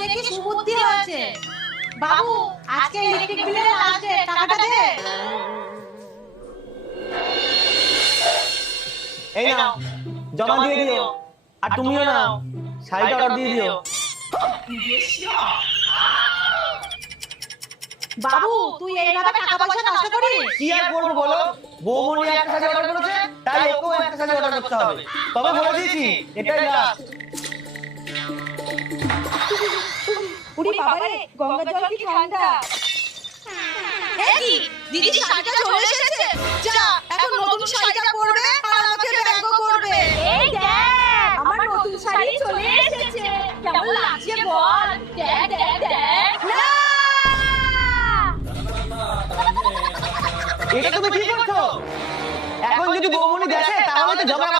দেখি সুবুদ্ধি হয়েছে। বাবু আজকে ইলেকট্রিক বিলের লাস্ট ডেট, টাকাটা দে। এই নাও, জমা দিয়ে দিও। আর তুমিও নাও, শাড়িটা অর্ডার দিয়ে দিও। বাবু তুই এইভাবে টাকা পয়সা নষ্ট করিস? কি আর করবো বলো, বৌমনি একটা শাড়ি অর্ডার করেছে, তাই ওকেও একটা শাড়ি অর্ডার করতে হবে। তবে বলে দিয়েছি এটাই লাস্ট। উড়ি বাবারে, গঙ্গা জল কি ঠান্ডা। এই দিদি শাড়িটা চলে এসেছে। যা এখন নতুন শাড়িটা পরবে আর আমাকে ব্যঙ্গ করবে। এই দেখ আমার নতুন শাড়ি চলে এসেছে, কেমন লাগছে বল? দেখ দেখ দেখ। না! এটা তুমি কি করছো? এখন যদি বৌমনি দেখে তাহলে তো ঝগড়া